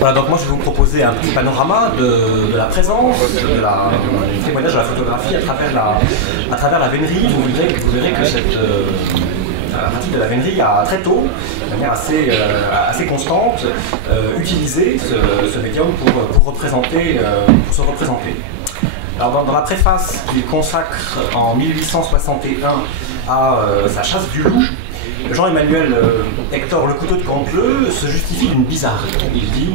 Voilà, donc moi je vais vous proposer un petit panorama de la présence, du témoignage de la photographie à travers la vénerie. Vous verrez que cette pratique de la vénerie a très tôt, de manière assez constante, utilisé ce médium pour se représenter. Alors dans la préface qu'il consacre en 1861 à sa chasse du loup, Jean-Emmanuel Hector Le Couteau de Canteleu se justifie d'une bizarrerie. Il dit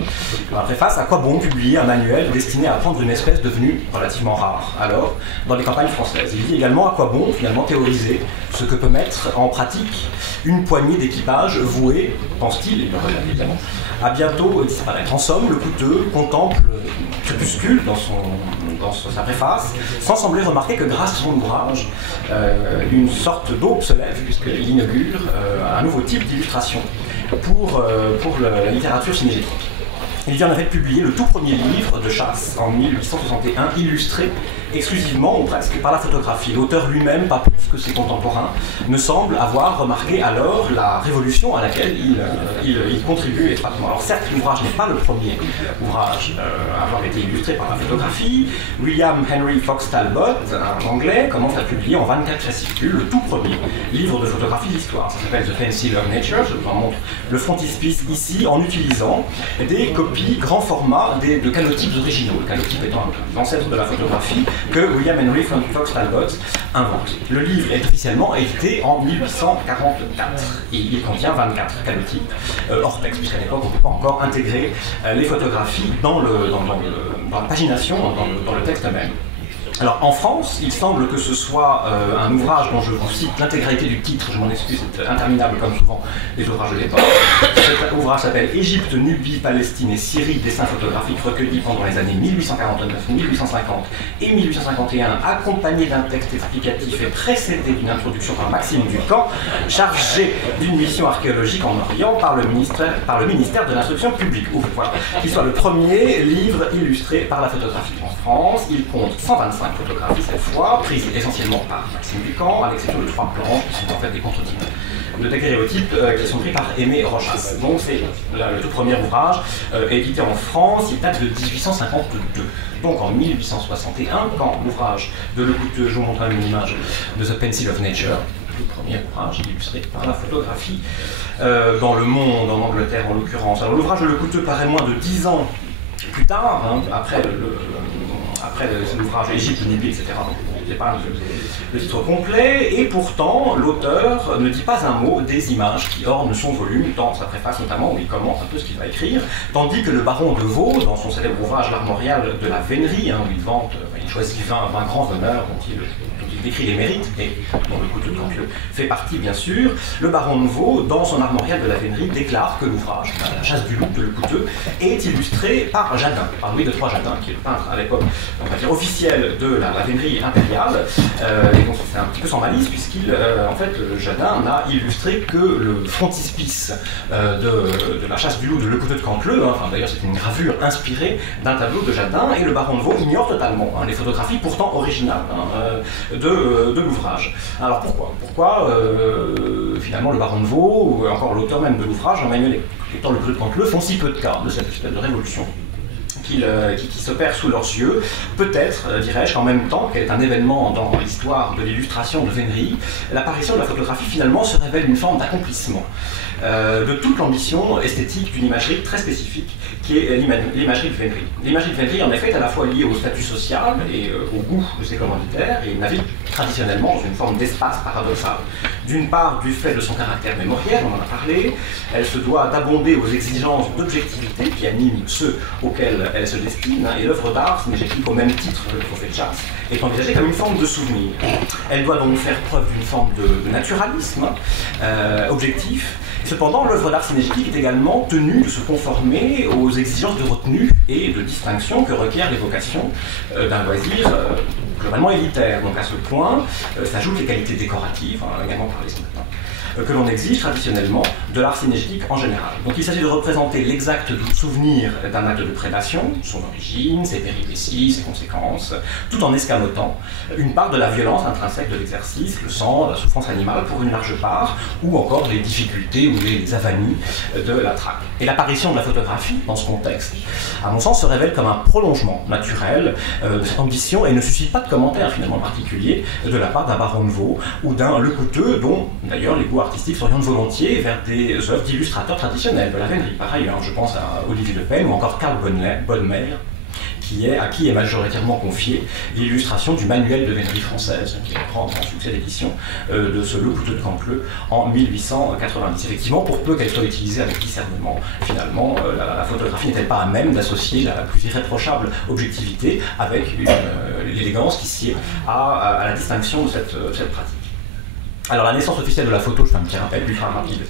dans la préface: à quoi bon publier un manuel destiné à apprendre une espèce devenue relativement rare alors dans les campagnes françaises. Il dit également: à quoi bon finalement théoriser ce que peut mettre en pratique une poignée d'équipages voués, pense-t-il, et le regarde évidemment, à bientôt disparaître. En somme, Le Couteau contemple Crépuscule dans sa préface, sans sembler remarquer que grâce à son ouvrage, une sorte d'aube se lève, puisqu'il inaugure un nouveau type d'illustration pour la littérature cinégétique. Il vient en fait publier le tout premier livre de chasse en 1861, illustré exclusivement ou presque par la photographie. L'auteur lui-même, pas plus que ses contemporains, ne semble avoir remarqué alors la révolution à laquelle il contribue étroitement. Alors certes, l'ouvrage n'est pas le premier ouvrage à avoir été illustré par la photographie. William Henry Fox Talbot, un anglais, commence à publier en 24 fascicules le tout premier livre de photographie d'histoire. Ça s'appelle The Pencil of Nature. Je vous en montre le frontispice ici en utilisant des copies grand format de canotypes originaux. Le canotype étant l'ancêtre de la photographie que William Henry Fox Talbot invente. Le livre est officiellement édité en 1844 et il contient 24 canotypes hors texte, puisqu'à l'époque on ne peut pas encore intégrer les photographies dans la pagination, dans le texte même. Alors en France, il semble que ce soit un ouvrage dont je vous cite l'intégralité du titre, je m'en excuse, c'est interminable comme souvent les ouvrages de l'époque. Cet ouvrage s'appelle Égypte, Nubie, Palestine et Syrie, dessins photographiques recueillis pendant les années 1849, 1850 et 1851, accompagné d'un texte explicatif et précédé d'une introduction par Maxime Ducamp, chargé d'une mission archéologique en Orient par le ministère de l'Instruction publique. Voilà, qui soit le premier livre illustré par la photographie en France. Il compte 125 photographies cette fois, prises essentiellement par Maxime Ducamp, à l'exception de 3 plans qui sont en fait des contre-types de daguerréotypes qui sont pris par Aimé Rochas. Donc c'est le tout premier ouvrage édité en France, il date de 1852. Donc en 1861, quand l'ouvrage de Le Couteau, je vous montre une image de The Pencil of Nature, le premier ouvrage illustré par la photographie dans Le Monde, en Angleterre en l'occurrence. Alors l'ouvrage de Le Couteau paraît moins de 10 ans plus tard, après l'ouvrage Égypte, Nubie, etc. Donc, je n'ai pas le titre complet, et pourtant l'auteur ne dit pas un mot des images qui ornent son volume, dans sa préface notamment, où il commente un peu ce qu'il va écrire, tandis que le baron de Vaux, dans son célèbre ouvrage L'Armorial de la Vénerie, où il choisit 20 grands honneurs dont il décrit les mérites, et dont Le Couteau de Canteleu fait partie bien sûr, le baron de Vaux, dans son Armorial de la Vénerie, déclare que l'ouvrage, La chasse du loup de Le Couteau, est illustré par Jadin, par Louis de Troyes Jadin, qui est le peintre à l'époque, on va dire officiel de la Vénerie impériale, et donc c'est un petit peu sans malice, puisqu'il, en fait, Jadin n'a illustré que le frontispice de La chasse du loup de Le Couteau de Canteleu, d'ailleurs c'est une gravure inspirée d'un tableau de Jadin, et le baron de Vaux ignore totalement les photographies pourtant originales de l'ouvrage. Alors pourquoi finalement le baron de Vaux, ou encore l'auteur même de l'ouvrage, Jean-Emmanuel Hector Le Couteau de Canteleu, font si peu de cas de cette espèce de révolution qui s'opère sous leurs yeux? Peut-être, dirais-je, qu'en même temps qu'elle est un événement dans l'histoire de l'illustration de Vénerie, l'apparition de la photographie finalement se révèle une forme d'accomplissement de toute l'ambition esthétique d'une imagerie très spécifique, qui est l'imagerie de Vénerie. L'imagerie de Vénerie, en effet, est à la fois liée au statut social et au goût de ses commanditaires, et navigue traditionnellement dans une forme d'espace paradoxal. D'une part, du fait de son caractère mémoriel, on en a parlé, elle se doit d'abonder aux exigences d'objectivité qui animent ceux auxquels elle se destine, et l'œuvre d'art cinégétique, au même titre que le trophée de chasse, est envisagée comme une forme de souvenir. Elle doit donc faire preuve d'une forme de naturalisme objectif. Cependant, l'œuvre d'art cinégétique est également tenue de se conformer aux exigences de retenue et de distinction que requiert l'évocation d'un loisir globalement élitaire. Donc à ce point s'ajoutent les qualités décoratives, également parlé ce matin. que l'on exige traditionnellement de l'art cinégétique en général. Donc il s'agit de représenter l'exact souvenir d'un acte de prédation, son origine, ses péripéties, ses conséquences, tout en escamotant une part de la violence intrinsèque de l'exercice, le sang, la souffrance animale pour une large part, ou encore les difficultés ou les avanies de la traque. Et l'apparition de la photographie dans ce contexte, à mon sens, se révèle comme un prolongement naturel de cette ambition et ne suscite pas de commentaires finalement particuliers de la part d'un Baron de Vaux ou d'un Lecouteux, dont d'ailleurs les goûts artistiques s'orientent volontiers vers des œuvres d'illustrateurs traditionnels de la vénerie. Par ailleurs, je pense à Olivier Le Pen ou encore Karl Bodmer, à qui est majoritairement confiée l'illustration du manuel de vénerie française, qui reprend un grand succès d'édition de ce Lecouteux de Canteleu en 1890. Effectivement, pour peu qu'elle soit utilisée avec discernement, finalement, la photographie n'est-elle pas à même d'associer la plus irréprochable objectivité avec l'élégance qui sied à la distinction de cette pratique. Alors la naissance officielle de la photo, je fais un petit rappel ultra rapide,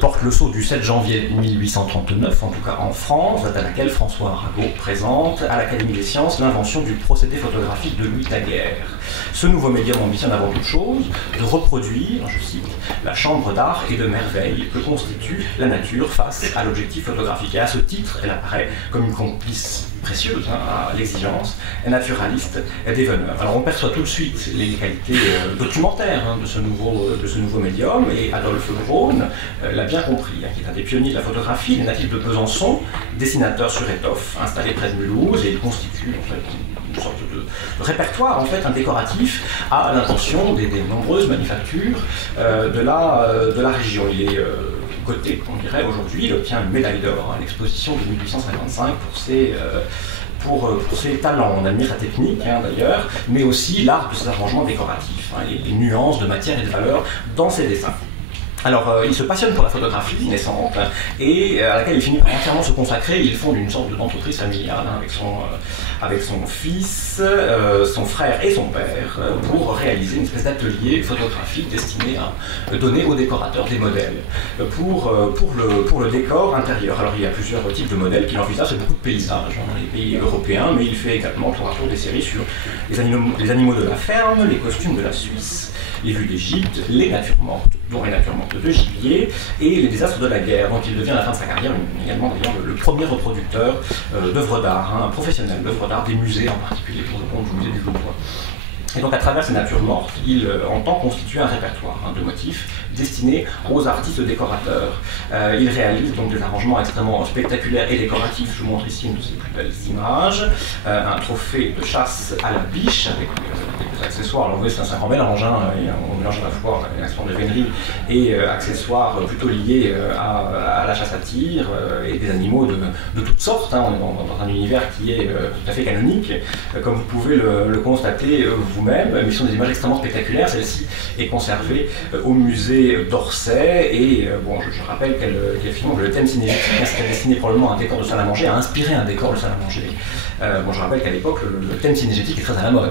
porte le sceau du 7 janvier 1839, en tout cas en France, date à laquelle François Arago présente à l'Académie des sciences l'invention du procédé photographique de Louis Daguerre. Ce nouveau médium ambitionne avant toute chose de reproduire, je cite, la chambre d'art et de merveille que constitue la nature face à l'objectif photographique. Et à ce titre, elle apparaît comme une complice précieuse à l'exigence naturaliste des veneurs. Alors on perçoit tout de suite les qualités documentaires de ce nouveau médium, et Adolphe Braun l'a bien compris, qui est un des pionniers de la photographie, il est natif de Besançon, dessinateur sur étoffe, installé près de Mulhouse, et il constitue en fait une sorte de répertoire en fait, un décoratif à l'intention des nombreuses manufactures de la région. Il est côté, on dirait aujourd'hui, il obtient une médaille d'or à l'exposition de 1855 pour ses talents. On admire sa technique d'ailleurs, mais aussi l'art de ses arrangements décoratifs, les nuances de matière et de valeur dans ses dessins. Alors, il se passionne pour la photographie naissante et à laquelle il finit par entièrement se consacrer. Il fonde une sorte d'entreprise familiale avec son fils, son frère et son père pour réaliser une espèce d'atelier photographique destiné à donner aux décorateurs des modèles pour le décor intérieur. Alors, il y a plusieurs types de modèles qu'il envisage, c'est beaucoup de paysages dans les pays européens, mais il fait également tour à tour des séries sur les animaux de la ferme, les costumes de la Suisse, les vues d'Égypte, les natures mortes, dont les natures mortes de gibier, et les désastres de la guerre. Donc il devient à la fin de sa carrière également le premier reproducteur d'œuvres d'art, un professionnel d'œuvres d'art des musées, en particulier pour le compte du musée du Louvre. Et donc à travers ces natures mortes, il entend constituer un répertoire de motifs destinés aux artistes décorateurs. Il réalise donc des arrangements extrêmement spectaculaires et décoratifs. Je vous montre ici une de ses plus belles images, un trophée de chasse à la biche avec des accessoires. Alors vous voyez, c'est un grand mélange, on mélange à la fois une action de vénerie et accessoires plutôt liés à la chasse à tir et des animaux de toutes sortes. On est dans un univers qui est tout à fait canonique, comme vous pouvez le constater vous-même, mais ce sont des images extrêmement spectaculaires. Celle-ci est conservée au musée d'Orsay, et je rappelle qu'elle filme le thème cinégétique, c'était destiné probablement à un décor de salle à manger, a inspiré un décor de salle à manger. Je rappelle qu'à l'époque, le thème cinégétique est très à la mode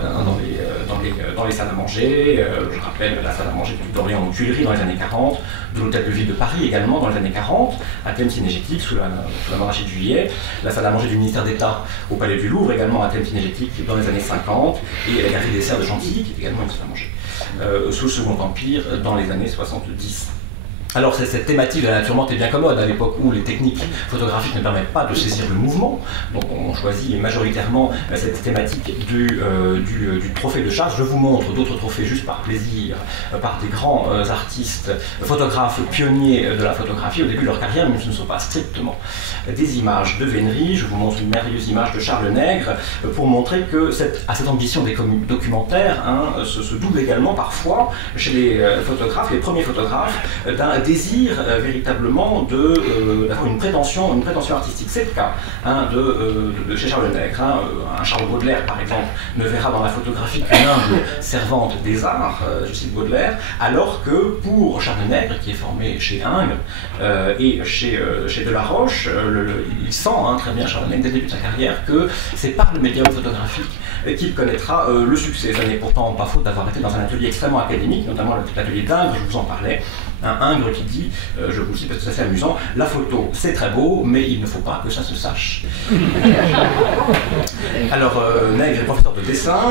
dans les salles à manger. Je rappelle la salle à manger d'Orléans aux Tuileries dans les années 40, de l'hôtel de ville de Paris également dans les années 40, à thème cinégétique sous la monarchie de Juillet, la salle à manger du ministère d'État au Palais du Louvre également à thème cinégétique dans les années 50, et la galerie des Serres de Chantilly qui est également une salle à manger sous le Second Empire dans les années 70. Alors cette thématique de la nature morte est bien commode à l'époque où les techniques photographiques ne permettent pas de saisir le mouvement. Donc on choisit majoritairement cette thématique du trophée de chasse. Je vous montre d'autres trophées juste par plaisir, par des grands artistes, photographes pionniers de la photographie au début de leur carrière, mais ce ne sont pas strictement des images de vénerie. Je vous montre une merveilleuse image de Charles Nègre pour montrer que cette ambition des documentaires se double également parfois chez les photographes, les premiers photographes, d'un désir véritablement d'avoir une prétention artistique. C'est le cas de chez Charles Nègre. Un Charles Baudelaire, par exemple, ne verra dans la photographie qu'une humble servante des arts, je cite Baudelaire, alors que pour Charles Nègre, qui est formé chez Ingres et chez Delaroche, il sent très bien, Charles Nègre, dès le début de sa carrière, que c'est par le médium photographique qu'il connaîtra le succès. Ça n'est pourtant pas faute d'avoir été dans un atelier extrêmement académique, notamment l'atelier d'Ingres, je vous en parlais. Un Ingres qui dit, je vous le cite parce que c'est assez amusant, la photo c'est très beau, mais il ne faut pas que ça se sache. Alors, Nègre est professeur de dessin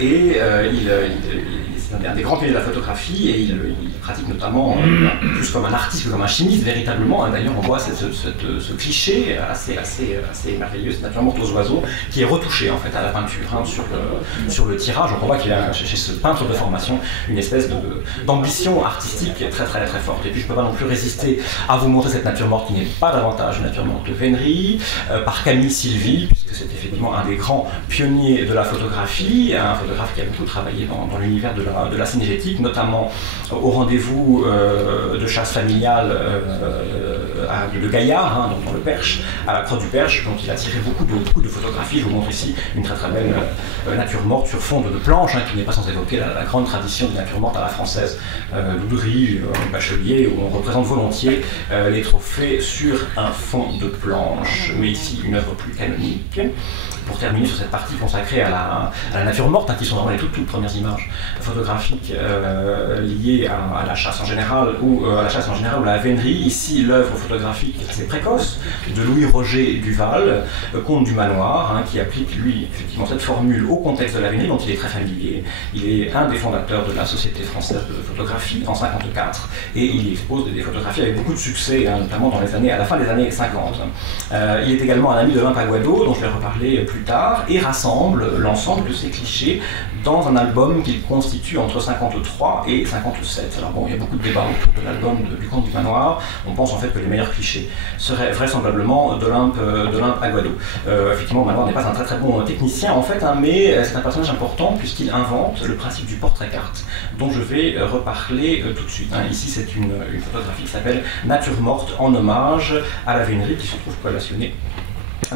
et il est c'est un des grands pionniers de la photographie et il pratique notamment plus comme un artiste que comme un chimiste véritablement. D'ailleurs, on voit ce cliché assez merveilleux, cette nature morte aux oiseaux, qui est retouché en fait à la peinture sur le tirage. Donc on voit qu'il a chez ce peintre de formation une espèce d'ambition artistique très très très forte. Et puis je ne peux pas non plus résister à vous montrer cette nature morte qui n'est pas davantage une nature morte de vénerie, par Camille Sylvie, puisque c'est effectivement un des grands pionniers de la photographie, un photographe qui a beaucoup travaillé dans l'univers de la cinégétique, notamment au rendez-vous de chasse familiale de Gaillard, dans le Perche, à la Croix du Perche, donc il a tiré beaucoup de photographies. Je vous montre ici une très très belle nature morte sur fond de planche, qui n'est pas sans évoquer la grande tradition de nature morte à la française, Loudry, Bachelier, où on représente volontiers les trophées sur un fond de planche, mais ici une œuvre plus canonique. Pour terminer sur cette partie consacrée à la nature morte, qui sont vraiment les toutes premières images photographiques liées à la chasse en général ou à la vénerie. Ici, l'œuvre photographique assez précoce de Louis-Roger Duval, comte du Manoir, qui applique lui effectivement cette formule au contexte de la vénerie dont il est très familier. Il est un des fondateurs de la Société française de photographie en 1954 et il expose des photographies avec beaucoup de succès, notamment à la fin des années 50. Il est également un ami d'Olympe Aguado, dont je vais reparler plus tard, et rassemble l'ensemble de ces clichés dans un album qu'il constitue entre 53 et 57. Alors bon, il y a beaucoup de débats autour de l'album du Comte du Manoir. On pense en fait que les meilleurs clichés seraient vraisemblablement d'Olympe Aguado. Effectivement, Manoir n'est pas un très très bon technicien en fait, mais c'est un personnage important puisqu'il invente le principe du portrait-carte, dont je vais reparler tout de suite. Ici, c'est une photographie qui s'appelle Nature morte en hommage à la vénerie, qui se trouve collationnée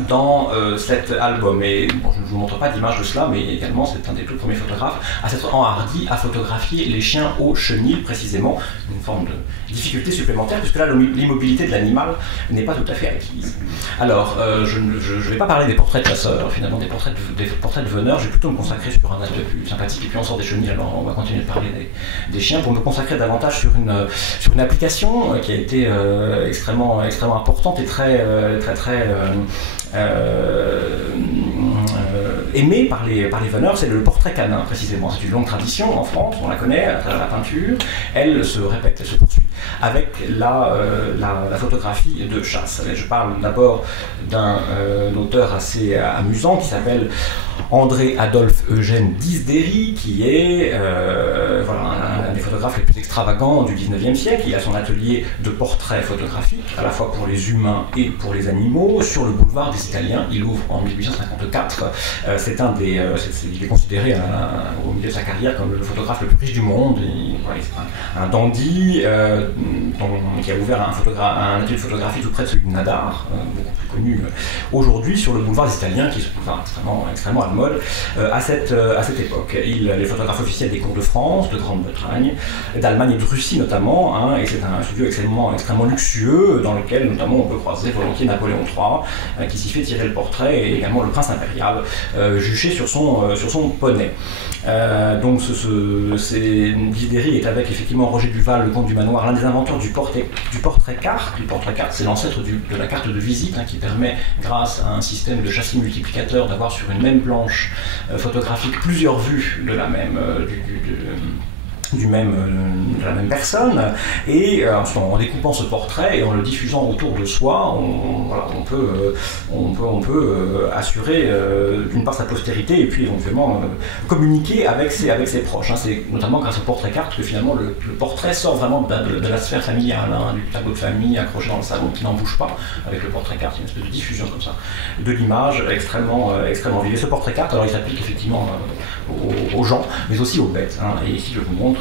dans cet album. Et bon, je ne vous montre pas d'image de cela, mais également c'est un des tout premiers photographes à s'être enhardi à photographier les chiens au chenil, précisément, une forme de difficulté supplémentaire, puisque là l'immobilité de l'animal n'est pas tout à fait acquise. Alors, je ne vais pas parler des portraits de chasseurs, finalement, des portraits de veneurs, je vais plutôt me consacrer sur un aspect plus sympathique, et puis on sort des chenils, alors on va continuer de parler des chiens, pour me consacrer davantage sur une application qui a été extrêmement importante et très aimé par les veneurs, c'est le portrait canin précisément. C'est une longue tradition en France, on la connaît à travers la peinture, elle se répète, elle se poursuit avec la photographie de chasse. Je parle d'abord d'un auteur assez amusant qui s'appelle André Adolphe Eugène Disdéry, qui est un des photographes les plus extravagants du 19e siècle. Il a son atelier de portraits photographiques, à la fois pour les humains et pour les animaux, sur le boulevard des Italiens. Il ouvre en 1854. Il est considéré au milieu de sa carrière comme le photographe le plus riche du monde. C'est un dandy qui a ouvert un atelier de photographie tout près de celui de Nadar, beaucoup plus connu aujourd'hui, sur le boulevard des Italiens, qui est extrêmement à la mode à cette époque. Il est photographe officiel des cours de France, de Grande-Bretagne, d'Allemagne et de Russie notamment, et c'est un studio extrêmement luxueux dans lequel notamment on peut croiser volontiers Napoléon III qui s'y fait tirer le portrait, et également le prince impérial juché sur son poney. Donc Disdéry est avec effectivement Roger Duval, le comte du Manoir, l'un des inventeurs du portrait-carte. Le portrait-carte, c'est l'ancêtre de la carte de visite, qui permet, grâce à un système de châssis multiplicateur, d'avoir sur une même planche photographique plusieurs vues de la même de la même personne, et en découpant ce portrait et en le diffusant autour de soi, on peut assurer d'une part sa postérité et puis éventuellement communiquer avec ses proches. C'est notamment grâce au portrait-carte que finalement le portrait sort vraiment de la sphère familiale, du tableau de famille accroché dans le salon qui n'en bouge pas. Avec le portrait-carte, il y a une espèce de diffusion comme ça de l'image extrêmement vive. Et ce portrait-carte, alors il s'applique effectivement aux gens, mais aussi aux bêtes. Et ici je vous montre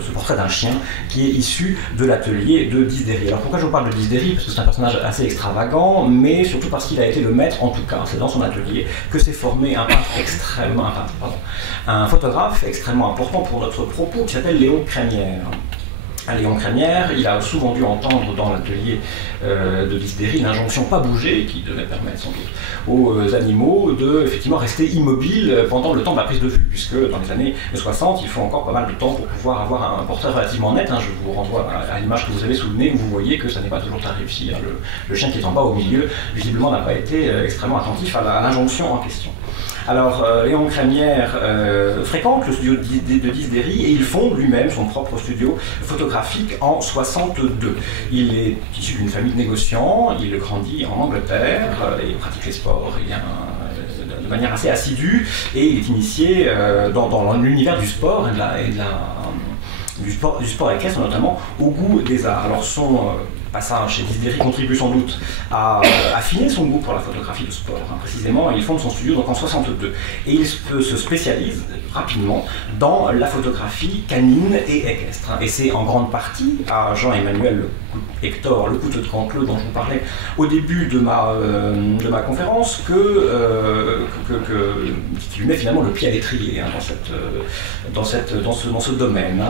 ce portrait d'un chien qui est issu de l'atelier de Disdéry. Alors pourquoi je vous parle de Disdéry? Parce que c'est un personnage assez extravagant, mais surtout parce qu'il a été le maître, en tout cas, c'est dans son atelier que s'est formé un photographe extrêmement important pour notre propos, qui s'appelle Léon Crémière. Léon Crémière, il a souvent dû entendre dans l'atelier de Disdéry l'injonction pas bouger, qui devait permettre sans doute aux animaux de effectivement rester immobiles pendant le temps de la prise de vue, puisque dans les années 60, il faut encore pas mal de temps pour pouvoir avoir un portrait relativement net. Je vous renvoie à l'image que vous avez sous le nez, où vous voyez que ça n'est pas toujours très réussi. Le chien qui est en bas au milieu, visiblement n'a pas été extrêmement attentif à l'injonction en question. Alors, Léon Crémière fréquente le studio de Disdéry et il fonde lui-même son propre studio photographique en 62. Il est issu d'une famille de négociants, il grandit en Angleterre et pratique les sports. De manière assez assidue et il est initié dans l'univers du sport du sport équestre, notamment au goût des arts. Alors son passage chez Disdéry contribue sans doute à affiner son goût pour la photographie de sport. Précisément, il fonde son studio donc en 62 et il se spécialise rapidement dans la photographie canine et équestre. Et c'est en grande partie à Jean-Emmanuel Hector, le couteau de Canteleu dont je vous parlais au début de ma conférence, qui lui met finalement le pied à l'étrier dans ce domaine.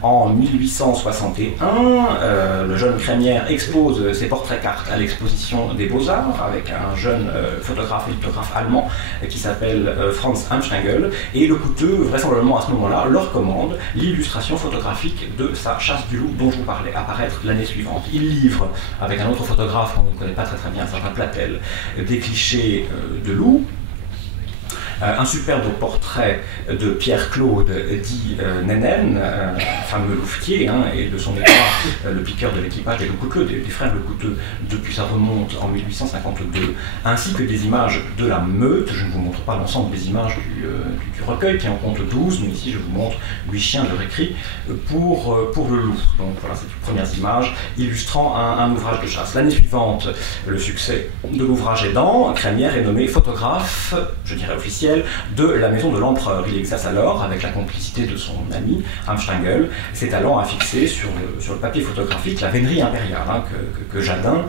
En 1861, le jeune Crémière expose ses portraits cartes à l'exposition des Beaux-Arts avec un jeune photographe et lithographe allemand qui s'appelle Franz Amstengel, et le Couteux, vraisemblablement à ce moment-là, leur commande l'illustration photographique de sa chasse du loup dont je vous parlais, apparaître l'année suivante. Il livre, avec un autre photographe qu'on ne connaît pas très bien, un certain Platel, des clichés de loups. Un superbe portrait de Pierre-Claude dit Nénen, fameux louvetier, et de son état, le piqueur de l'équipage des Lecouteux, des frères Lecouteux, depuis sa remonte en 1852, ainsi que des images de la meute. Je ne vous montre pas l'ensemble des images du recueil, qui en compte 12, mais ici je vous montre 8 chiens de récrit pour le loup. Donc voilà, c'est les premières images illustrant un ouvrage de chasse. L'année suivante, le succès de l'ouvrage aidant, Crémière est nommé photographe, je dirais officiel, de la maison de l'empereur. Il exerce alors, avec la complicité de son ami Amstengel, ses talents à fixer sur le papier photographique la vénerie impériale, que Jadin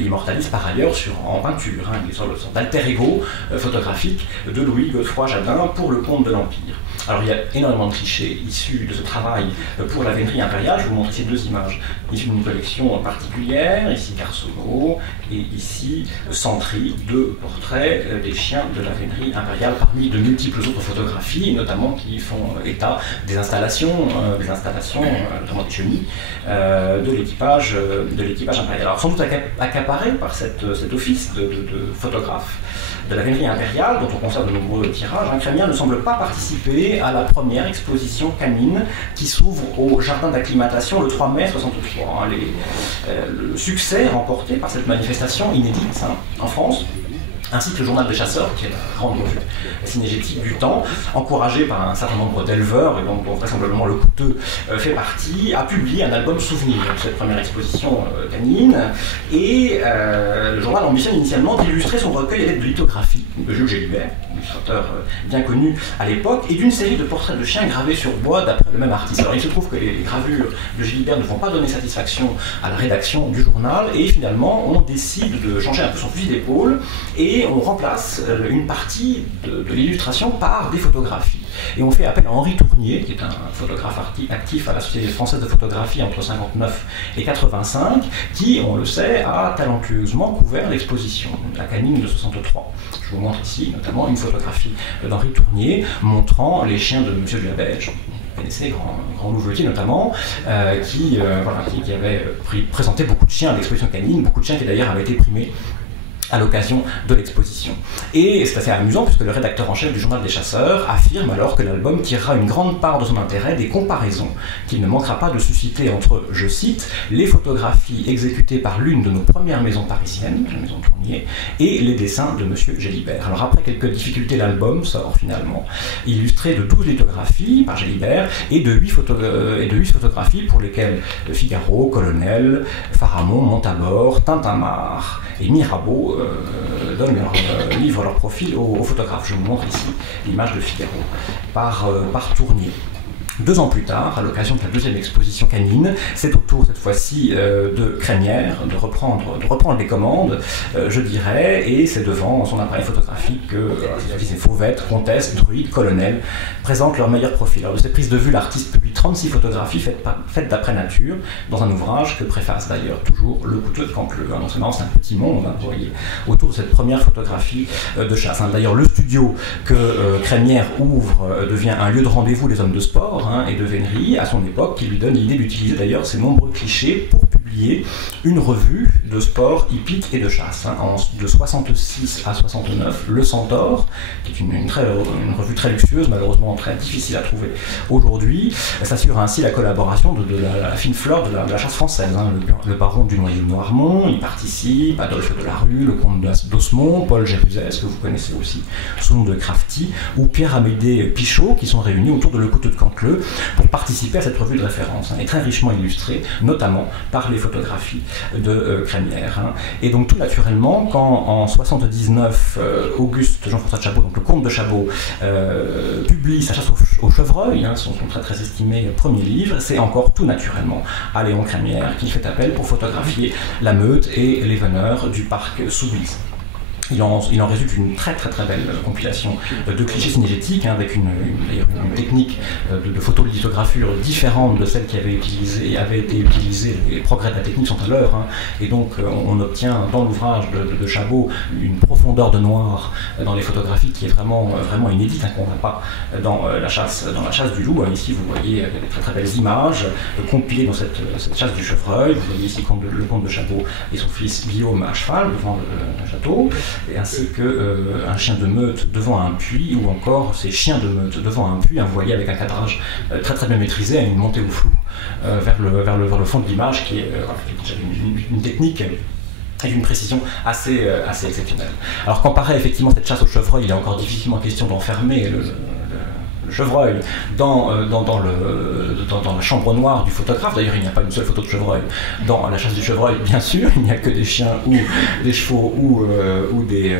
immortalise par ailleurs en peinture. Il est sur le sorte d'alter ego photographique de Louis Godefroy Jadin pour le compte de l'Empire. Alors il y a énormément de clichés issus de ce travail pour la vénerie impériale. Je vous montre ici 2 images issues d'une collection particulière, ici Carsono et ici Sentry, 2 portraits des chiens de la vénerie impériale parmi de multiples autres photographies, notamment qui font état des installations notamment des chenilles, de l'équipage impérial. Alors sans doute accaparé par cet office de photographe de la vénerie impériale, dont on conserve de nombreux tirages, Crémière ne semble pas participer à la première exposition canine qui s'ouvre au jardin d'acclimatation le 3 mai 63. Le succès remporté par cette manifestation inédite en France, ainsi que le journal des chasseurs, qui est la grande revue cinégétique du temps, encouragé par un certain nombre d'éleveurs, et dont vraisemblablement le Couteux fait partie, a publié un album souvenir de cette première exposition canine, et le journal ambitionne initialement d'illustrer son recueil à l'aide de lithographies de Jules Gélibert, illustrateur bien connu à l'époque, et d'une série de portraits de chiens gravés sur bois d'après le même artiste. Alors il se trouve que les gravures de Gélibert ne vont pas donner satisfaction à la rédaction du journal, et finalement on décide de changer un peu son fusil d'épaule, et on remplace une partie de l'illustration par des photographies. Et on fait appel à Henri Tournier, qui est un photographe actif à la Société française de photographie entre 59 et 85, qui, on le sait, a talentueusement couvert l'exposition, la canine de 63. Je vous montre ici notamment une photographie d'Henri Tournier montrant les chiens de M. Dulabège. Vous connaissez, grand louvetier notamment, qui avait présenté beaucoup de chiens à l'exposition canine, beaucoup de chiens qui d'ailleurs avaient été primés à l'occasion de l'exposition. Et c'est assez amusant puisque le rédacteur en chef du journal des chasseurs affirme alors que l'album tirera une grande part de son intérêt des comparaisons qu'il ne manquera pas de susciter entre, je cite, les photographies exécutées par l'une de nos premières maisons parisiennes, la maison Tournier, et les dessins de M. Gélibert. Alors après quelques difficultés, l'album sort finalement illustré de 12 lithographies par Gélibert et de 8 photographies pour lesquelles Figaro, Colonel, Pharamond, Montabor, Tintamarre et Mirabeau livrent leur profil aux photographes. Je vous montre ici l'image de Figaro par Tournier. 2 ans plus tard, à l'occasion de la deuxième exposition canine, c'est au tour cette fois-ci de Crémière de reprendre les commandes, je dirais, et c'est devant son appareil photographique que ces fauvettes, comtesses, druides, colonels présentent leur meilleur profil. Alors de cette prise de vue, l'artiste publie 36 photographies faites d'après nature, dans un ouvrage que préface d'ailleurs toujours le Couteau de Canteleu. Donc c'est marrant, c'est un petit monde, vous voyez, autour de cette première photographie de chasse. D'ailleurs, le studio que Crémière ouvre devient un lieu de rendez-vous des hommes de sport et de vénerie à son époque, qui lui donne l'idée d'utiliser d'ailleurs ces nombreux clichés pour publier publié une revue de sport hippique et de chasse. De 66 à 69, Le Centaure, qui est une revue très luxueuse, malheureusement très difficile à trouver aujourd'hui, s'assure ainsi la collaboration de la fine fleur de la chasse française. Le baron du Noyer de Noirmont y participe, Adolphe de la Rue, le comte d'Osmond, Paul Géruzès, que vous connaissez aussi sous le nom de Crafty, ou Pierre-Amédée Pichot, qui sont réunis autour de Le Couteau de Canteleu pour participer à cette revue de référence, et très richement illustrée, notamment par les photographies de Crémière. Et donc tout naturellement, quand en 79, Auguste Jean-François de Chabot, donc le comte de Chabot, publie Sa chasse au chevreuil, son très très estimé premier livre, c'est encore tout naturellement à Léon Crémière qui fait appel pour photographier la meute et les veneurs du parc Soubise. Il en résulte une très belle compilation de clichés cinégétiques, avec une technique de photolithographure différente de celle qui avait été utilisée. Les progrès de la technique sont à l'heure, et donc on obtient dans l'ouvrage de Chabot une profondeur de noir dans les photographies qui est vraiment inédite, qu'on n'a pas dans la chasse du loup. Ici vous voyez des très belles images compilées dans cette chasse du chevreuil. Vous voyez ici le comte de Chabot et son fils Guillaume à cheval devant le château, et ainsi qu'un chien de meute devant un puits, ou encore ces chiens de meute devant un puits, vous voyez avec un cadrage très bien maîtrisé, à une montée au flou vers le fond de l'image, qui est une technique et d'une précision assez exceptionnelle. Alors comparé effectivement cette chasse au chevreuil, il est encore difficilement question d'enfermer le chevreuil dans la chambre noire du photographe. D'ailleurs, il n'y a pas une seule photo de chevreuil dans la chasse du chevreuil, bien sûr. Il n'y a que des chiens ou des chevaux ou des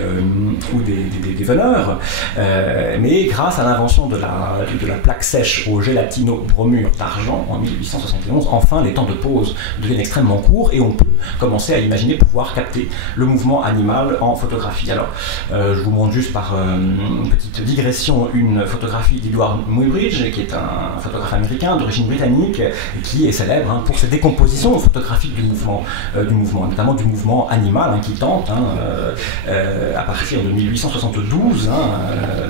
veneurs. Mais grâce à l'invention de la plaque sèche au gélatino-bromure d'argent en 1871, enfin les temps de pause deviennent extrêmement courts et on peut commencer à imaginer pouvoir capter le mouvement animal en photographie. Alors, je vous montre juste par une petite digression une photographie d'Edward Muybridge, qui est un photographe américain d'origine britannique, qui est célèbre pour ses décompositions photographiques du mouvement, notamment du mouvement animal, qui tente à partir de 1872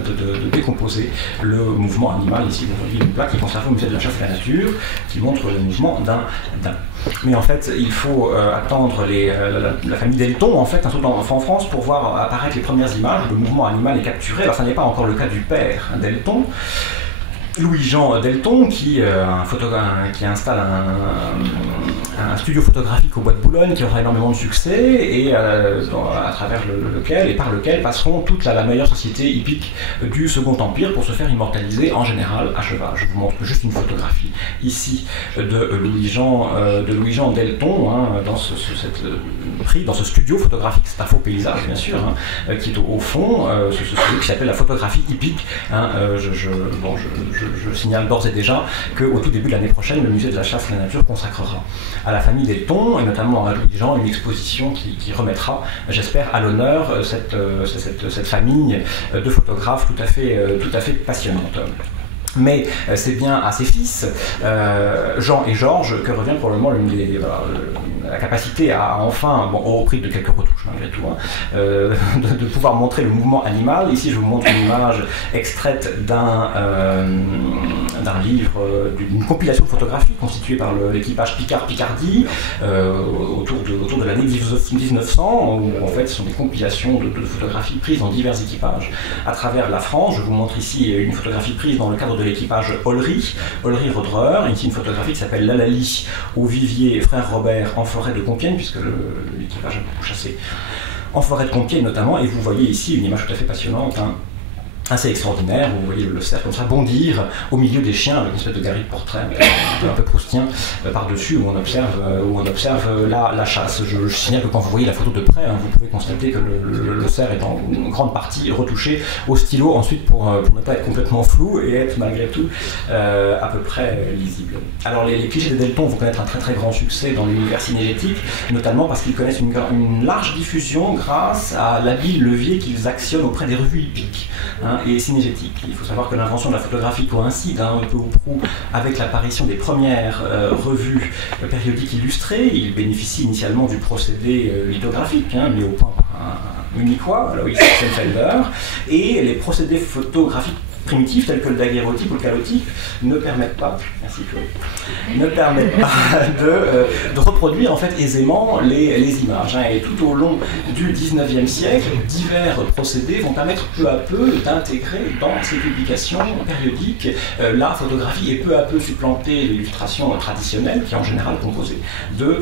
de décomposer le mouvement animal. Ici vous voyez une plaque qui est conservée au musée de la chasse et de la nature, qui montre le mouvement d'un daim. Mais en fait, il faut attendre la famille Delton, en fait, en France, pour voir apparaître les premières images où le mouvement animal est capturé. Alors, ça n'est pas encore le cas du père Delton, Louis-Jean Delton, qui installe un studio photographique au Bois de Boulogne, qui aura énormément de succès, et à travers par lequel passeront toute la meilleure société hippique du Second Empire pour se faire immortaliser en général à cheval. Je vous montre juste une photographie ici de Louis-Jean Delton, dans ce studio photographique. C'est un faux paysage, bien sûr, qui est au fond, ce studio qui s'appelle la photographie hippique. Je signale d'ores et déjà qu'au tout début de l'année prochaine, le musée de la chasse et de la nature consacrera à la famille Delton, et notamment à Louis-Jean, une exposition qui remettra, j'espère, à l'honneur cette famille de photographes tout à fait passionnante. Mais c'est bien à ses fils, Jean et Georges, que revient probablement la capacité à enfin, au prix de quelques retouches malgré tout, de pouvoir montrer le mouvement animal. Ici, je vous montre une image extraite d'un livre, d'une compilation photographique constituée par l'équipage Picardie autour de l'année 1900, où en fait ce sont des compilations de photographies prises dans divers équipages à travers la France. Je vous montre ici une photographie prise dans le cadre de l'équipage Ollery Roderer, ici une photographie qui s'appelle L'Alali au vivier Frère Robert en forêt de Compiègne, puisque l'équipage a beaucoup chassé en forêt de Compiègne notamment, et vous voyez ici une image tout à fait passionnante, assez extraordinaire. Vous voyez le cerf comme ça bondir au milieu des chiens avec une espèce de galerie de portrait un peu proustien par-dessus, où on observe la chasse. Je signale que quand vous voyez la photo de près, vous pouvez constater que le cerf est en grande partie retouché au stylo ensuite pour ne pas être complètement flou et être malgré tout à peu près lisible. Alors les clichés de Delton vont connaître un très grand succès dans l'univers cinégétique, notamment parce qu'ils connaissent une large diffusion grâce à l'habile levier qu'ils actionnent auprès des revues hippiques et cinégétiques. Il faut savoir que l'invention de la photographie coïncide un peu au prou avec l'apparition des premières revues périodiques illustrées. Il bénéficie initialement du procédé lithographique, mis au point par un Munichois, Alois Senfelder, et les procédés photographiques primitifs tels que le daguerréotype ou le calotype ne permettent pas, merci Chloé, ne permettent pas de reproduire en fait aisément les images. Et tout au long du 19e siècle, divers procédés vont permettre peu à peu d'intégrer dans ces publications périodiques la photographie et peu à peu supplanter l'illustration traditionnelle qui est en général composée de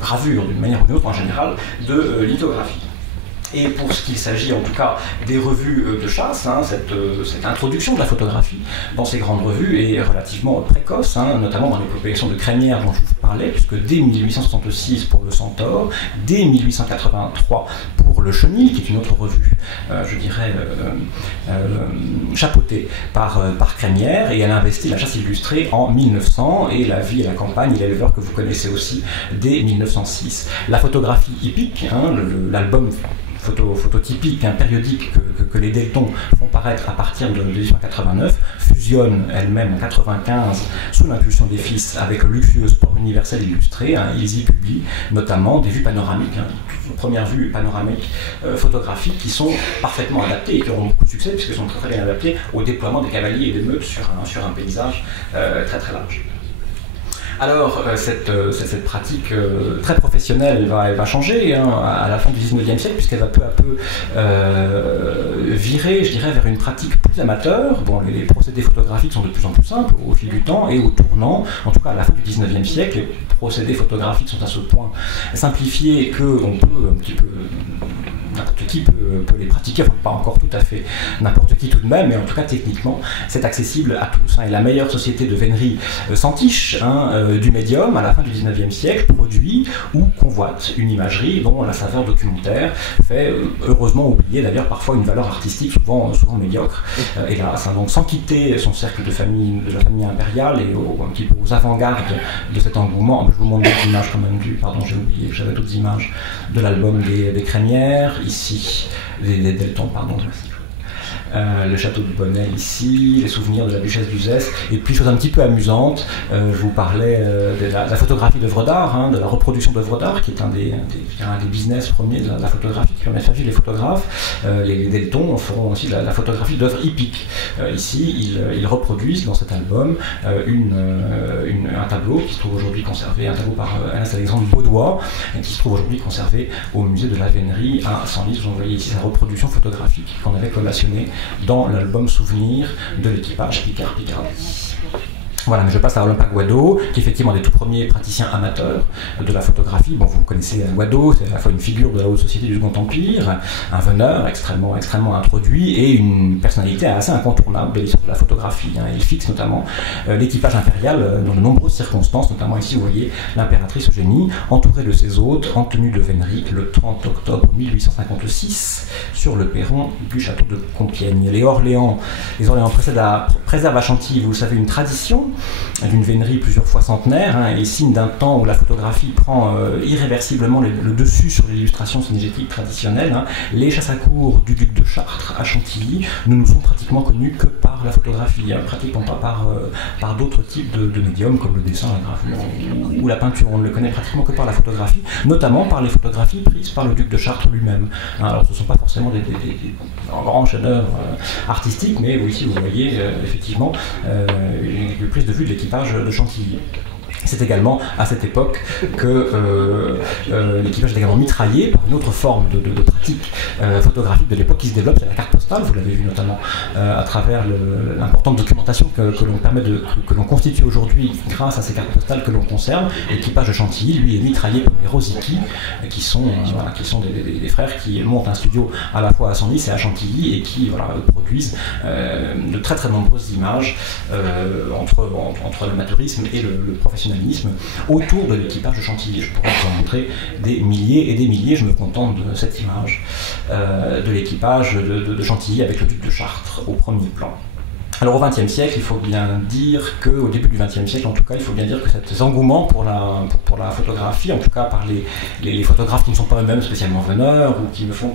gravures d'une manière ou d'une autre, en général de lithographie. Et pour ce qu'il s'agit en tout cas des revues de chasse, cette introduction de la photographie dans ces grandes revues est relativement précoce, notamment dans les collections de Crémière dont je vous parlais, puisque dès 1866 pour le Centaure, dès 1883 pour le Chenil, qui est une autre revue, je dirais, chapeautée par Crémière, et elle a investi la chasse illustrée en 1900, et la vie et la campagne et l'éleveur que vous connaissez aussi dès 1906. La photographie hippique, l'album phototypique, périodique que les Deltons font paraître à partir de 1889, fusionne elle-même en 1995 sous l'impulsion des fils avec le luxueux Sport universel illustré. Ils y publient notamment des vues panoramiques, premières vues panoramiques photographiques qui sont parfaitement adaptées et qui auront beaucoup de succès puisqu'elles sont très bien adaptées au déploiement des cavaliers et des meutes sur un paysage très très large. Alors, cette pratique très professionnelle, elle va changer à la fin du 19e siècle, puisqu'elle va peu à peu virer, je dirais, vers une pratique plus amateur. Bon, les procédés photographiques sont de plus en plus simples au fil du temps, et au tournant, en tout cas à la fin du 19e siècle, les procédés photographiques sont à ce point simplifiés qu'on peut un petit peu... N'importe qui peut les pratiquer, enfin pas encore tout à fait n'importe qui tout de même, mais en tout cas techniquement c'est accessible à tous. Et la meilleure société de vénerie Santiche du médium à la fin du 19e siècle produit ou convoite une imagerie dont la saveur documentaire fait heureusement oublier d'ailleurs parfois une valeur artistique souvent médiocre. Hélas, donc sans quitter son cercle de la famille impériale et un petit peu aux avant-gardes de cet engouement, je vous montre des images quand même pardon j'ai oublié, j'avais d'autres images de l'album des Crémières. Ici, les Deltons, pardon, le château de Bonnel ici, les souvenirs de la duchesse d'Uzès, et puis chose un petit peu amusante, je vous parlais de la photographie d'œuvres d'art, de la reproduction d'œuvres d'art, qui est un des business premiers de la photographie, qui permet de faire vivre les photographes. Les Deltons feront aussi de la photographie d'œuvres hippiques. Ici, ils reproduisent dans cet album un tableau qui se trouve aujourd'hui conservé, un tableau par Ernest-Alexandre Baudois, qui se trouve aujourd'hui conservé au musée de la Vénerie à Senlis. Vous voyez ici sa reproduction photographique qu'on avait collationnée dans l'album Souvenir de l'équipage Picardie. Voilà, mais je passe à Olympe Guado, qui est effectivement un des tout premiers praticiens amateurs de la photographie. Bon, vous connaissez Guado, c'est à la fois une figure de la haute société du Second Empire, un veneur extrêmement introduit et une personnalité assez incontournable de l'histoire de la photographie. Il fixe notamment l'équipage impérial dans de nombreuses circonstances, notamment ici vous voyez l'impératrice Eugénie, entourée de ses hôtes, en tenue de vénerie le 30 octobre 1856 sur le perron du château de Compiègne. Les Orléans préservent à Chantilly, vous le savez, une tradition d'une vénerie plusieurs fois centenaire, et signe d'un temps où la photographie prend irréversiblement le dessus sur l'illustration cinégétique traditionnelle. Les chasses à courre du duc de Chartres à Chantilly ne nous sont pratiquement connus que par la photographie, pratiquement pas par d'autres types de médiums comme le dessin, la gravure ou la peinture. On ne le connaît pratiquement que par la photographie, notamment par les photographies prises par le duc de Chartres lui-même. Alors ce ne sont pas forcément des grands chefs-d'œuvre artistiques, mais ici vous voyez effectivement une prise de vue de l'équipage de Chantilly. C'est également à cette époque que l'équipage est également mitraillé par une autre forme de pratique photographique de l'époque qui se développe, c'est la carte postale. Vous l'avez vu notamment à travers l'importante documentation que l'on constitue aujourd'hui grâce à ces cartes postales que l'on conserve. L'équipage de Chantilly, lui, est mitraillé par les Rosicki, qui sont des frères qui montent un studio à la fois à Senlis et à Chantilly et qui produisent de très très nombreuses images entre l'amateurisme et le professionnalisme autour de l'équipage de Chantilly. Je pourrais vous en montrer des milliers et des milliers, je me contente de cette image de l'équipage de Chantilly avec le duc de Chartres au premier plan. Alors au XXe siècle, il faut bien dire qu'au début du XXe siècle, en tout cas, il faut bien dire que cet engouement pour la photographie, en tout cas par les photographes qui ne sont pas eux-mêmes spécialement veneurs ou qui ne font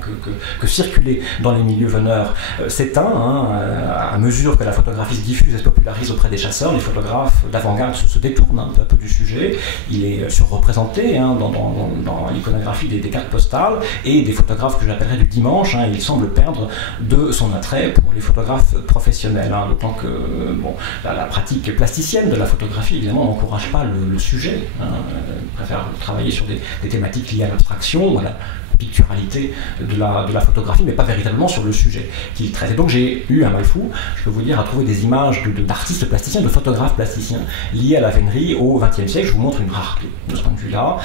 que circuler dans les milieux veneurs, s'éteint à mesure que la photographie se diffuse et se popularise auprès des chasseurs. Les photographes d'avant-garde se détournent un peu du sujet. Il est surreprésenté dans l'iconographie des cartes postales, et des photographes que j'appellerais du dimanche, ils semblent perdre de son attrait pour les photographes professionnels, hein, d'autant que bon, la pratique plasticienne de la photographie, évidemment, n'encourage pas le sujet. Hein, préfère travailler sur des thématiques liées à l'abstraction, voilà, picturalité de la photographie, mais pas véritablement sur le sujet qu'il traite. Et donc j'ai eu un mal fou, je peux vous dire, à trouver des images d'artistes plasticiens, de photographes plasticiens liés à la vénerie au XXe siècle. Je vous montre une rareté de ce point de vue-là.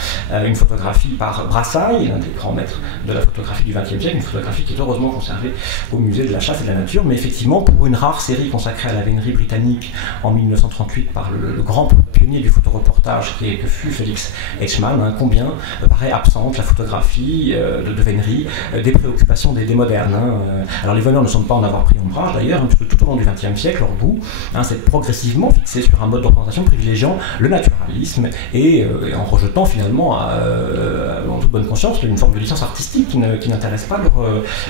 Une photographie par Brassailles, l'un des grands maîtres de la photographie du XXe siècle, une photographie qui est heureusement conservée au musée de la chasse et de la nature, mais effectivement pour une rare série consacrée à la vénerie britannique en 1938 par le grand pionnier du photoreportage que fut Félix Eichmann, hein, combien paraît absente la photographie de vénerie, des préoccupations des modernes. Hein. Alors les veneurs ne semblent pas en avoir pris ombrage d'ailleurs, hein, puisque tout au long du XXe siècle, leur goût s'est progressivement fixé sur un mode de représentation privilégiant le naturalisme et en rejetant finalement, en toute bonne conscience, une forme de licence artistique qui n'intéresse pas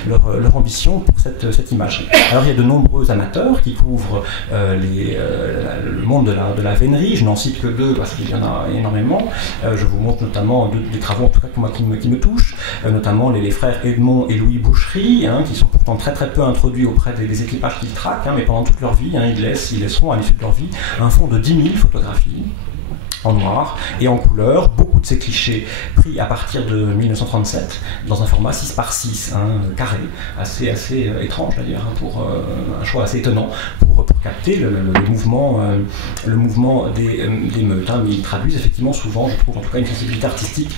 leur ambition pour cette image. Alors il y a de nombreux amateurs qui couvrent le monde de la vénerie, je n'en cite que deux parce qu'il y en a énormément. Je vous montre notamment des travaux en tout cas qui me touchent, notamment les frères Edmond et Louis Boucherie, hein, qui sont pourtant très peu introduits auprès des équipages qu'ils traquent, hein, mais pendant toute leur vie, hein, ils laisseront à l'issue de leur vie un fond de 10 000 photographies en noir et en couleur, beaucoup de ces clichés pris à partir de 1937 dans un format 6x6, hein, carré, assez étrange d'ailleurs, hein, pour un choix assez étonnant pour capter le mouvement des meutes, hein, mais ils traduisent effectivement souvent, je trouve en tout cas, une sensibilité artistique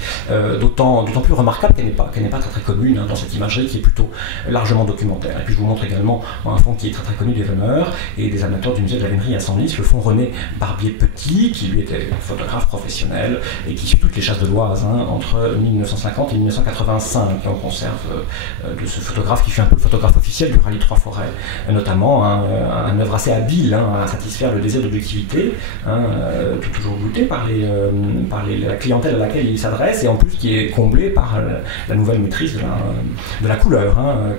d'autant plus remarquable qu'elle n'est pas très commune, hein, dans cette imagerie qui est plutôt largement documentaire. Et puis je vous montre également un fonds qui est très connu des veneurs et des amateurs du musée de la vénerie à Senlis, le fonds René Barbier-Petit, qui lui était photographe professionnel et qui suit toutes les chasses de l'Oise, hein, entre 1950 et 1985. Et on conserve de ce photographe qui fut un peu le photographe officiel du rallye Trois Forêts, notamment un œuvre assez habile, hein, à satisfaire le désir d'objectivité, hein, toujours goûté par la clientèle à laquelle il s'adresse, et en plus qui est comblé par la nouvelle maîtrise de la couleur, hein,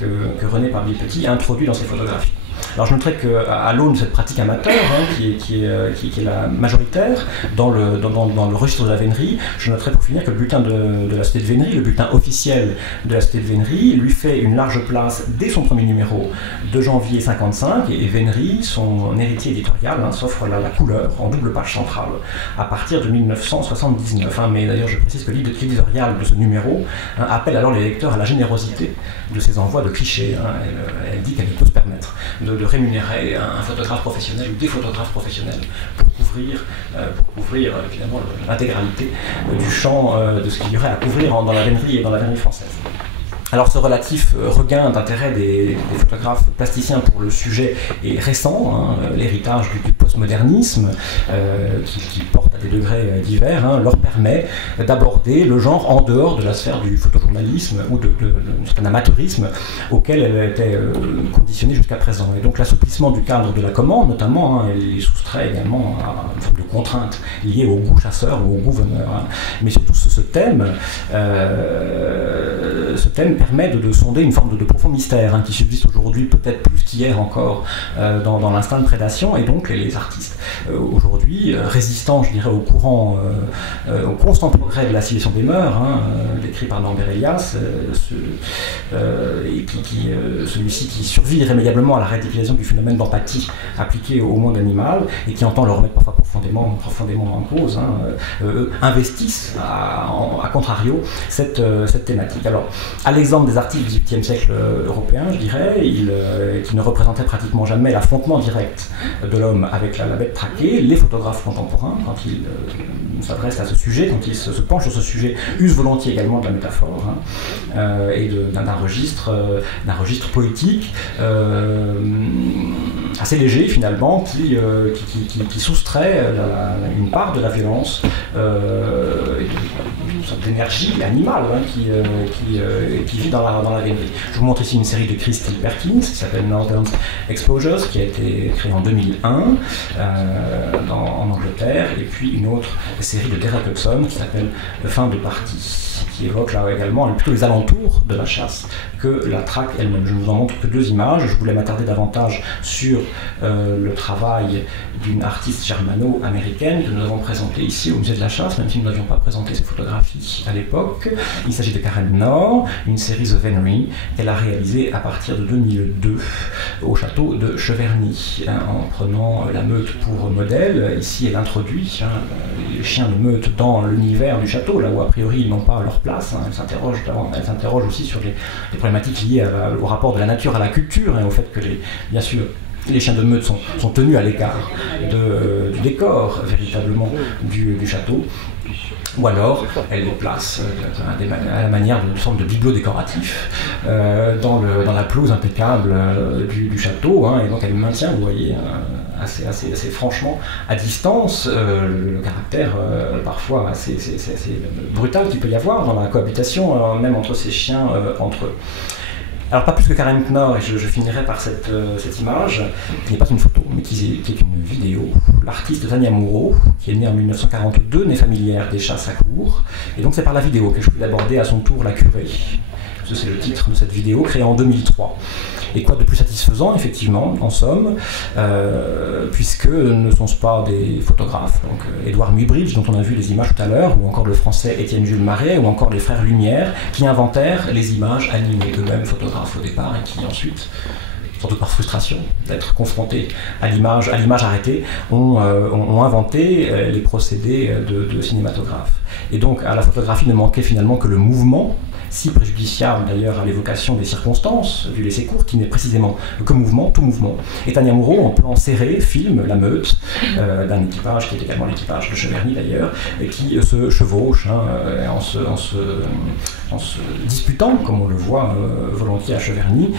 que René Barbier-Petit a introduit dans ses photographies. Alors je noterai qu'à l'aune de cette pratique amateur, hein, qui est la majoritaire dans le registre de la vénerie, je noterai pour finir que le bulletin de la Cité de Vénerie, le bulletin officiel de la Cité de Vénerie, lui fait une large place dès son premier numéro de janvier 55, et Vénerie, son héritier éditorial, hein, s'offre la couleur en double page centrale à partir de 1979. Hein, mais d'ailleurs je précise que l'éditorial de ce numéro, hein, appelle alors les lecteurs à la générosité de ces envois de clichés. Hein. Elle dit qu'elle ne peut se permettre de rémunérer un photographe professionnel ou des photographes professionnels pour couvrir évidemment l'intégralité du champ de ce qu'il y aurait à couvrir dans la vénerie et dans la vénerie française. Alors ce relatif regain d'intérêt des photographes plasticiens pour le sujet est récent, hein, l'héritage du postmodernisme qui porte à des degrés divers, hein, leur permet d'aborder le genre en dehors de la sphère du photojournalisme ou d'un certain amateurisme auquel elle était conditionnée jusqu'à présent. Et donc l'assouplissement du cadre de la commande notamment, hein, elle est soustrait également à une forme de contrainte liée au goût chasseur ou au goût veneur. Hein. Mais surtout ce thème permet de sonder une forme de profond mystère, hein, qui subsiste aujourd'hui peut-être plus qu'hier encore dans l'instinct de prédation, et donc les artistes aujourd'hui résistants, je dirais, au constant progrès de la civilisation des mœurs, hein, décrit par Norbert Elias, et celui-ci qui survit irrémédiablement à la ridiculisation du phénomène d'empathie appliqué au monde animal et qui entend le remettre parfois profondément en cause, hein, investissent à contrario cette thématique. Alors, à l'exemple des artistes du XVIIIe siècle européen, je dirais, qui ne représentaient pratiquement jamais l'affrontement direct de l'homme avec la bête traquée, les photographes contemporains, quand ils s'adressent à ce sujet, quand ils se penchent sur ce sujet, usent volontiers également de la métaphore, hein, et d'un registre poétique assez léger finalement, qui soustrait une part de la violence, une sorte d'énergie animale, hein, qui vit dans la vénerie. Je vous montre ici une série de Christy Perkins qui s'appelle Northern Exposures, qui a été créée en 2001 en Angleterre, et puis une autre série de Derek Hudson qui s'appelle Fin de partie. qui évoque là également plutôt les alentours de la chasse que la traque elle-même. Je ne vous en montre que 2 images. Je voulais m'attarder davantage sur le travail d'une artiste germano-américaine que nous avons présentée ici au musée de la chasse, même si nous n'avions pas présenté ses photographies à l'époque. Il s'agit de Karen Knorr, une série The Venery qu'elle a réalisée à partir de 2002 au château de Cheverny, en prenant la meute pour modèle. Ici, elle introduit les chiens de meute dans l'univers du château, là où a priori ils n'ont pas leur place. Elle s'interroge aussi sur les problématiques liées au rapport de la nature à la culture et au fait que, bien sûr, les chiens de meute sont tenus à l'écart du décor véritablement du château. Ou alors, elle les place à la manière d'une sorte de bibelot décoratif dans la pelouse impeccable du château, et donc elle maintient, vous voyez, assez franchement à distance le caractère parfois assez brutal qu'il peut y avoir dans la cohabitation, même entre ces chiens entre eux. Alors pas plus que Karen Knorr, et je finirai par cette image, qui n'est pas une photo, mais qui est une vidéo. L'artiste Tania Moreau, qui est née en 1942, née familière des chasses à cour, et donc c'est par la vidéo qu'elle choisit d'aborder à son tour la curée. C'est le titre de cette vidéo, créée en 2003. Et quoi de plus satisfaisant, effectivement, en somme, puisque ne sont-ce pas des photographes, donc Édouard Muybridge, dont on a vu les images tout à l'heure, ou encore le français Étienne Jules Marais, ou encore les frères Lumière, qui inventèrent les images animées, eux-mêmes photographes au départ, et qui ensuite, surtout par frustration d'être confrontés à l'image arrêtée, ont inventé les procédés de cinématographe. Et donc à la photographie ne manquait finalement que le mouvement, si préjudiciable d'ailleurs à l'évocation des circonstances du laisser-court, qui n'est précisément que mouvement, tout mouvement. Et Tania Moreau, en plan serré, filme la meute d'un équipage, qui est également l'équipage de Cheverny d'ailleurs, et qui se chevauche en se disputant, comme on le voit volontiers à Cheverny,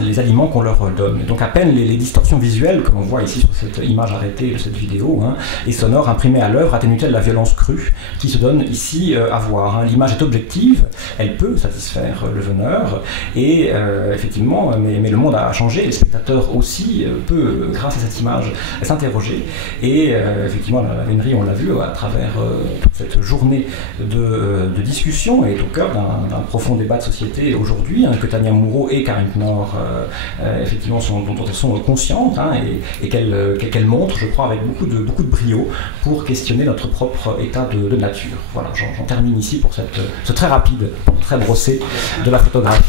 les aliments qu'on leur donne. Donc à peine les distorsions visuelles, comme on voit ici sur cette image arrêtée de cette vidéo, et sonores imprimées à l'œuvre atténuent-elles la violence crue qui se donne ici à voir. L'image est objective, elle peut satisfaire le veneur, et effectivement, mais le monde a changé, les spectateurs aussi peuvent, grâce à cette image, s'interroger, et effectivement la vénerie, on l'a vu à travers toute cette journée de discussion, est au cœur d'un profond débat de société aujourd'hui, que Tania Moreau et Karen Knorr effectivement dont elles sont conscientes, et qu'elles montrent, je crois, avec beaucoup de brio pour questionner notre propre état de nature. Voilà, j'en termine ici pour ce très rapide, très brossé de la photographie.